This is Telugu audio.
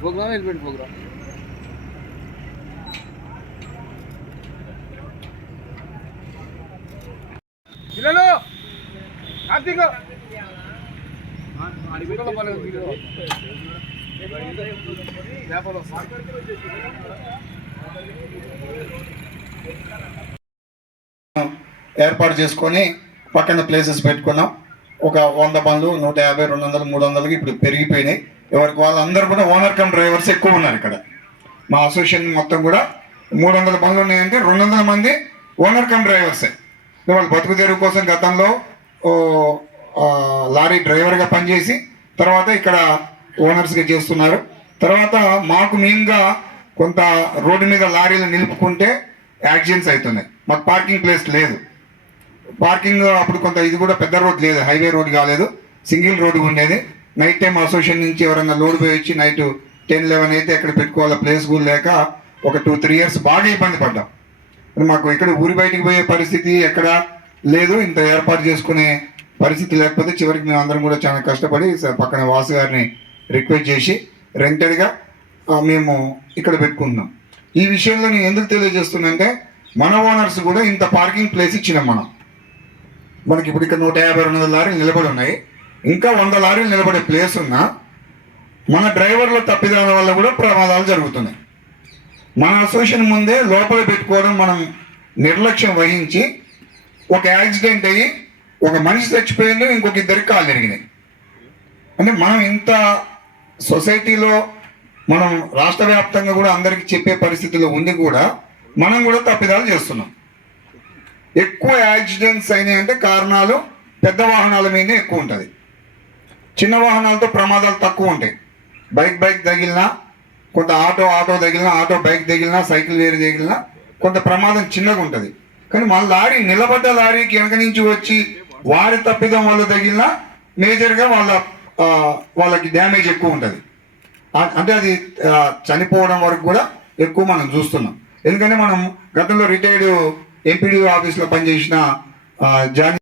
प्रोग्राम हेलमेट प्रोग्राम పిల్లలు కార్తీక్ ఏర్పాటు చేసుకొని పక్కన ప్లేసెస్ పెట్టుకున్నాం. ఒక 100 బండ్లు 150, 200, 300కి ఇప్పుడు పెరిగిపోయినాయి. ఎవరికి వాళ్ళందరూ కూడా ఓనర్ కమ్ డ్రైవర్స్ ఎక్కువ ఉన్నారు. ఇక్కడ మా అసోసియేషన్ మొత్తం కూడా 300 బండ్లు ఉన్నాయంటే 200 మంది ఓనర్ కమ్ డ్రైవర్సే. వాళ్ళు బతుకు తెరువు కోసం గతంలో లారీ డ్రైవర్గా పనిచేసి తర్వాత ఇక్కడ ఓనర్స్గా చేస్తున్నారు. తర్వాత మాకు మెయిన్గా కొంత రోడ్డు మీద లారీలు నిలుపుకుంటే యాక్సిడెంట్స్ అవుతున్నాయి. మాకు పార్కింగ్ ప్లేస్ లేదు. పార్కింగ్ అప్పుడు కొంత ఇది కూడా పెద్ద రోడ్ లేదు, హైవే రోడ్ కాలేదు, సింగిల్ రోడ్డు ఉండేది. నైట్ టైం అసోసియేషన్ నుంచి ఎవరైనా లోడ్ పోయి వచ్చి నైట్ 10-11 అయితే ఎక్కడ పెట్టుకోవాలో ప్లేస్ కూడా లేక ఒక 2-3 ఇయర్స్ బాగా ఇబ్బంది పడ్డాం. మాకు ఇక్కడ ఊరి బయటికి పోయే పరిస్థితి ఎక్కడ లేదు, ఇంత ఏర్పాటు చేసుకునే పరిస్థితి లేకపోతే చివరికి మేము అందరం కూడా చాలా కష్టపడి పక్కన వాసు గారిని రిక్వెస్ట్ చేసి రెంటెడ్గా మేము ఇక్కడ పెట్టుకుంటున్నాం. ఈ విషయంలో నేను ఎందుకు తెలియజేస్తున్నా మన ఓనర్స్ కూడా ఇంత పార్కింగ్ ప్లేస్ ఇచ్చినాం. మనకి ఇప్పుడు ఇక్కడ 150-200 లారీలు నిలబడి ఉన్నాయి. ఇంకా 100 లారీలు నిలబడే ప్లేస్ ఉన్నా మన డ్రైవర్ల తప్పిదాల వల్ల కూడా ప్రమాదాలు జరుగుతున్నాయి. మన అసోసియేషన్ ముందే లోపల పెట్టుకోవడం మనం నిర్లక్ష్యం వహించి ఒక యాక్సిడెంట్ అయ్యి ఒక మనిషి చచ్చిపోయింది, ఇంకొక 2 కాళ్ళు ఎరిగినాయి. అంటే మనం ఇంత సొసైటీలో మనం రాష్ట్ర వ్యాప్తంగా కూడా అందరికీ చెప్పే పరిస్థితిలో ఉండి కూడా మనం కూడా తప్పిదాలు చేస్తున్నాం. ఎక్కువ యాక్సిడెంట్స్ అయినాయి అంటే కారణాలు పెద్ద వాహనాల మీదనే ఎక్కువ ఉంటుంది. చిన్న వాహనాలతో ప్రమాదాలు తక్కువ ఉంటాయి. బైక్ తగిలినా, కొంత ఆటో తగిలినా, ఆటో బైక్ తగిలినా, సైకిల్ వేరు తగిలినా కొంత ప్రమాదం చిన్నగా ఉంటుంది. కానీ మన లారీ నిలబడ్డ లారీకి వెనక నుంచి వచ్చి వారి తప్పిదం వల్ల తగిలినా మేజర్గా వాళ్ళకి డ్యామేజ్ ఎక్కువ ఉంటుంది. అంటే అది చనిపోవడం వరకు కూడా ఎక్కువ మనం చూస్తున్నాం. ఎందుకంటే మనం గతంలో రిటైర్డ్ ఎంపీడీ ఆఫీస్లో పనిచేసిన జానీ